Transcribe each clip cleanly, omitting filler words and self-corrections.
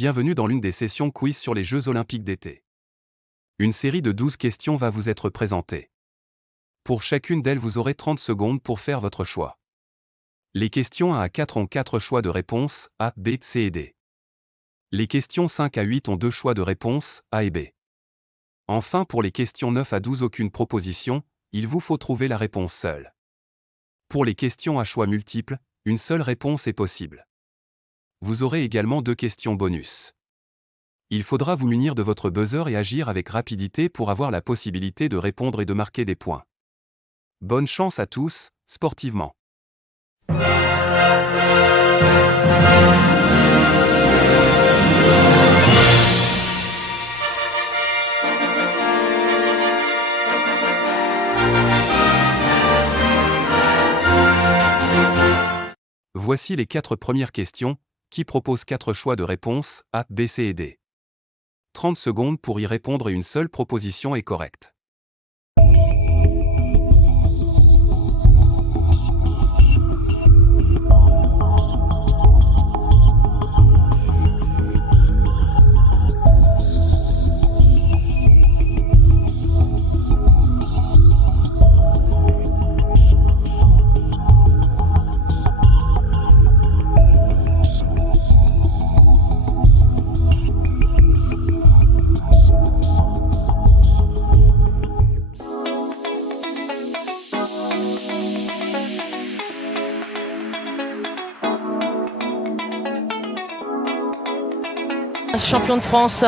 Bienvenue dans l'une des sessions quiz sur les Jeux Olympiques d'été. Une série de 12 questions va vous être présentée. Pour chacune d'elles, vous aurez 30 secondes pour faire votre choix. Les questions 1 à 4 ont 4 choix de réponse, A, B, C et D. Les questions 5 à 8 ont 2 choix de réponse, A et B. Enfin, pour les questions 9 à 12, aucune proposition, il vous faut trouver la réponse seule. Pour les questions à choix multiples, une seule réponse est possible. Vous aurez également 2 questions bonus. Il faudra vous munir de votre buzzer et agir avec rapidité pour avoir la possibilité de répondre et de marquer des points. Bonne chance à tous, sportivement. Voici les 4 premières questions, qui proposent 4 choix de réponse, A, B, C et D. 30 secondes pour y répondre et une seule proposition est correcte. Champion de France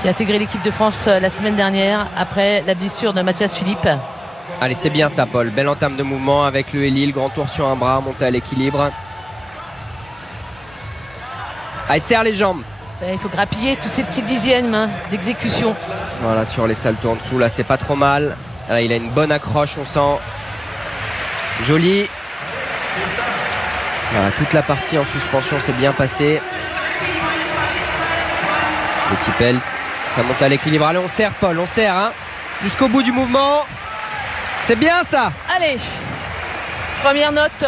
qui a intégré l'équipe de France la semaine dernière après la blessure de Matthias Philippe. Allez, c'est bien ça, Paul. Belle entame de mouvement avec le Héli, le grand tour sur un bras, monté à l'équilibre. Allez, serre les jambes. Il faut grappiller tous ces petits dixièmes d'exécution. Voilà, sur les saltos en dessous, là, c'est pas trop mal. Là, il a une bonne accroche, on sent. Joli. Voilà, toute la partie en suspension s'est bien passée. Petit pelt, ça monte à l'équilibre. Allez, on serre, Paul, on serre, hein, jusqu'au bout du mouvement. C'est bien ça. Allez, première note.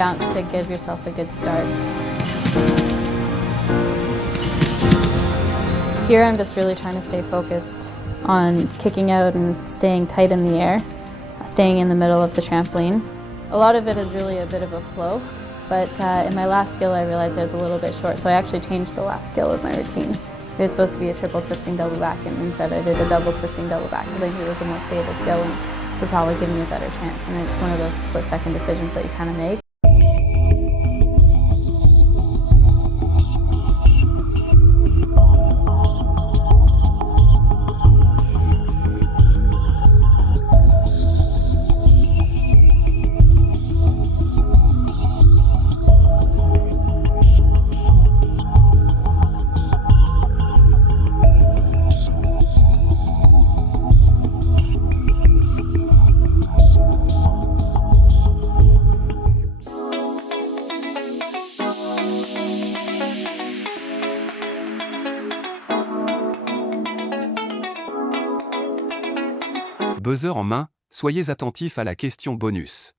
Bounce to give yourself a good start. Here I'm just really trying to stay focused on kicking out and staying tight in the air, staying in the middle of the trampoline. A lot of it is really a bit of a flow, but in my last skill I realized I was a little bit short, so I actually changed the last skill of my routine. It was supposed to be a triple twisting double back, and instead I did a double twisting double back. I think it was a more stable skill and would probably give me a better chance, and it's one of those split-second decisions that you kind of make. Buzzer en main, soyez attentifs à la question bonus.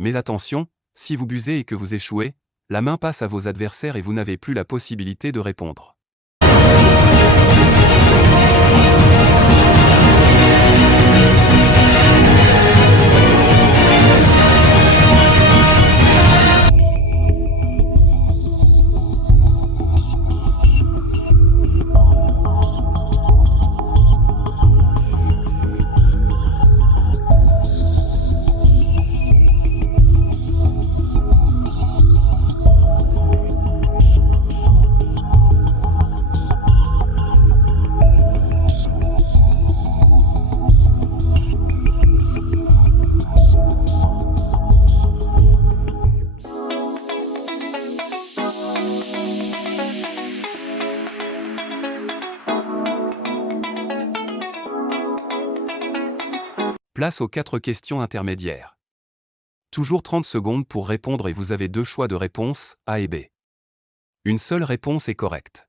Mais attention, si vous buzzez et que vous échouez, la main passe à vos adversaires et vous n'avez plus la possibilité de répondre. Place aux 4 questions intermédiaires. Toujours 30 secondes pour répondre et vous avez 2 choix de réponse, A et B. Une seule réponse est correcte.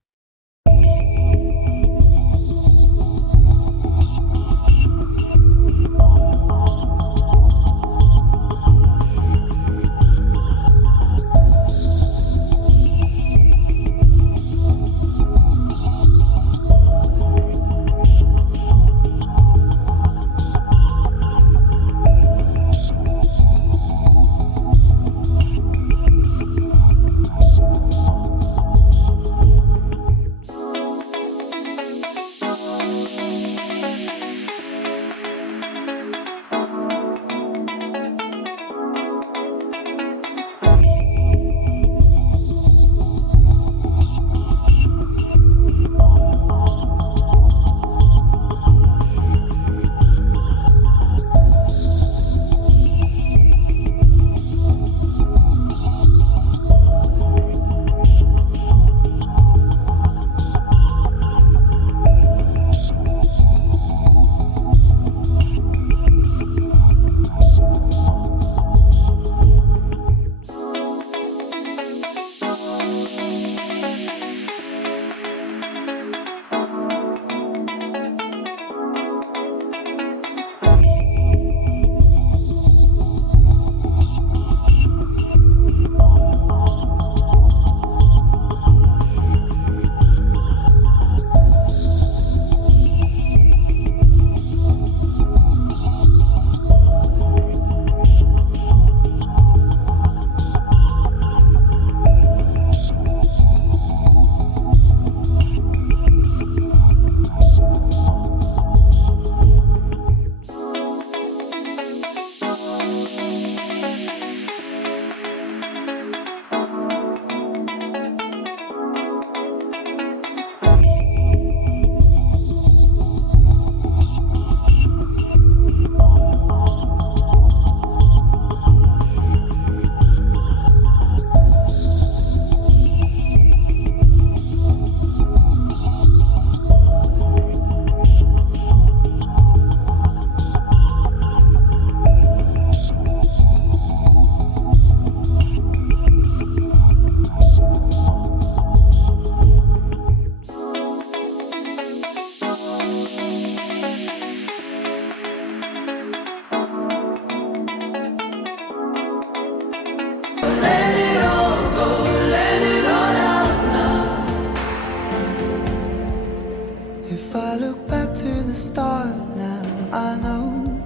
I know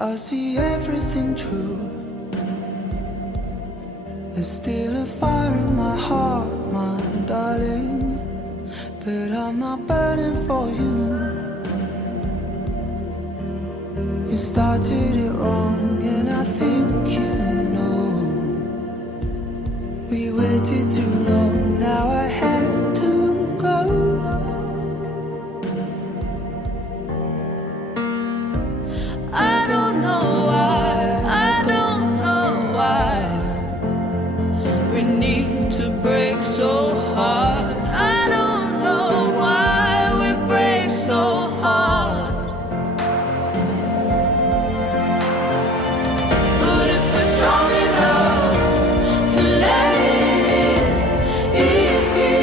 I see everything true. There's still a fire in my heart, my darling, but I'm not burning for you. You started it wrong, and I think you know. We waited too long, now I have to go. I don't know why, I don't know why we need to break so hard. I don't know why we break so hard. But if we're strong enough to let it in,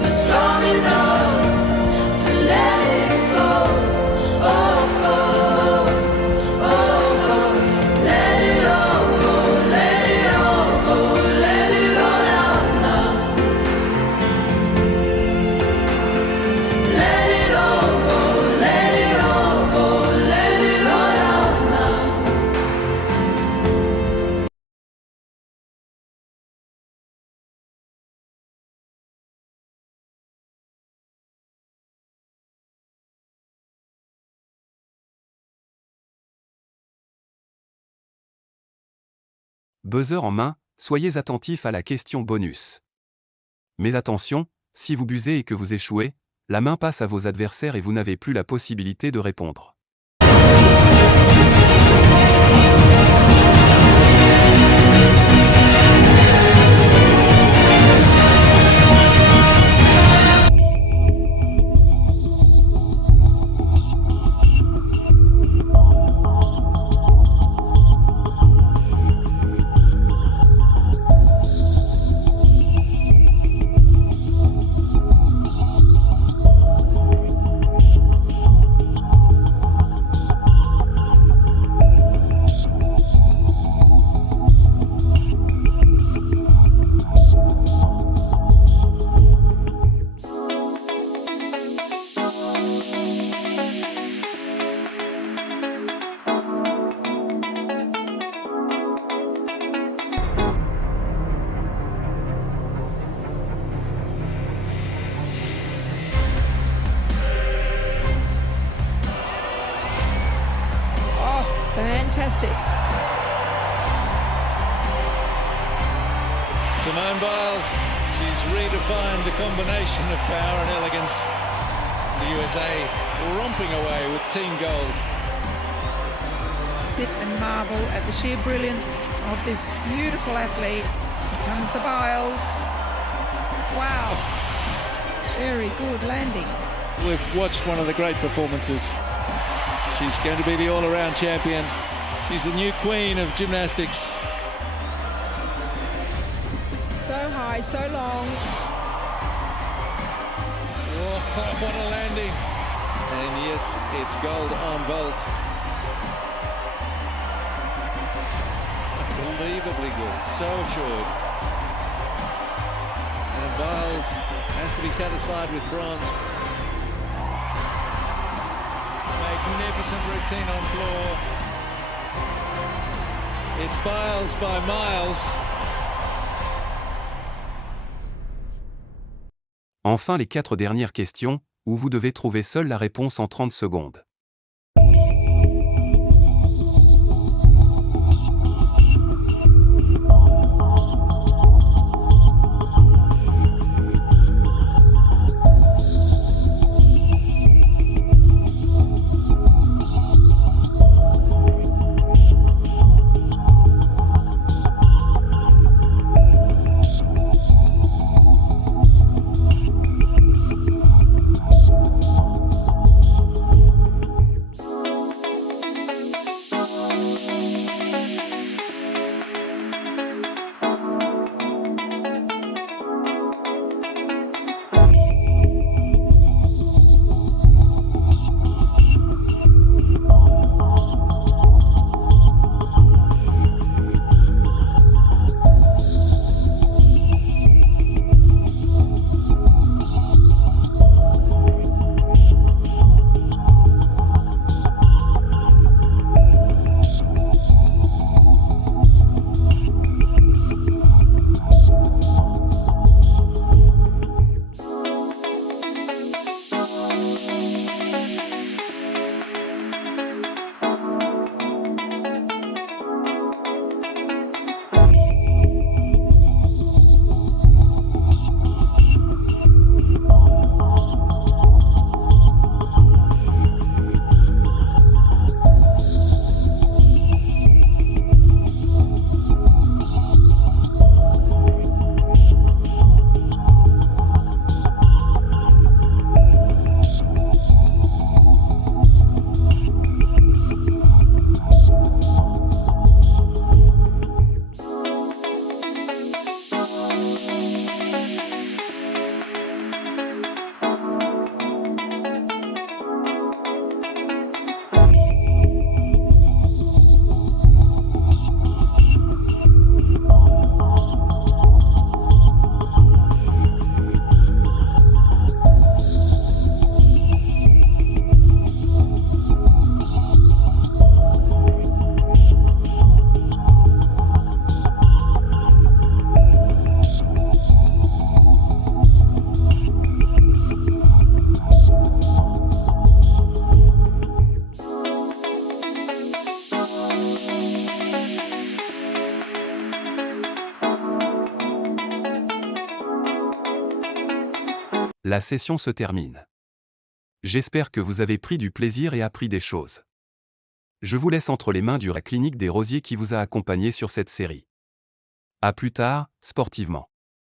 we're strong enough to let it go. Oh, oh, oh, oh. Let it all go, let it all go, let it all out now. Let it all go, let it all go, let it all out now. Buzzer en main, soyez attentifs à la question bonus. Mais attention, si vous buzzez et que vous échouez, la main passe à vos adversaires et vous n'avez plus la possibilité de répondre. Oh, fantastic. Simone Biles, she's redefined the combination of power and elegance. The USA romping away with team gold. Sit and marvel at the sheer brilliance of this beautiful athlete. Here comes the Biles. Wow. Very good landing. We've watched one of the great performances. She's going to be the all-around champion. She's the new queen of gymnastics. So high, so long. Oh, what a landing. And yes, it's gold on vault. Unbelievably good, so assured. And Biles has to be satisfied with bronze. Magnificent routine on floor. It's Biles by miles. Enfin les 4 dernières questions, où vous devez trouver seul la réponse en 30 secondes. La session se termine. J'espère que vous avez pris du plaisir et appris des choses. Je vous laisse entre les mains du Clinique des Rosiers qui vous a accompagné sur cette série. À plus tard, sportivement.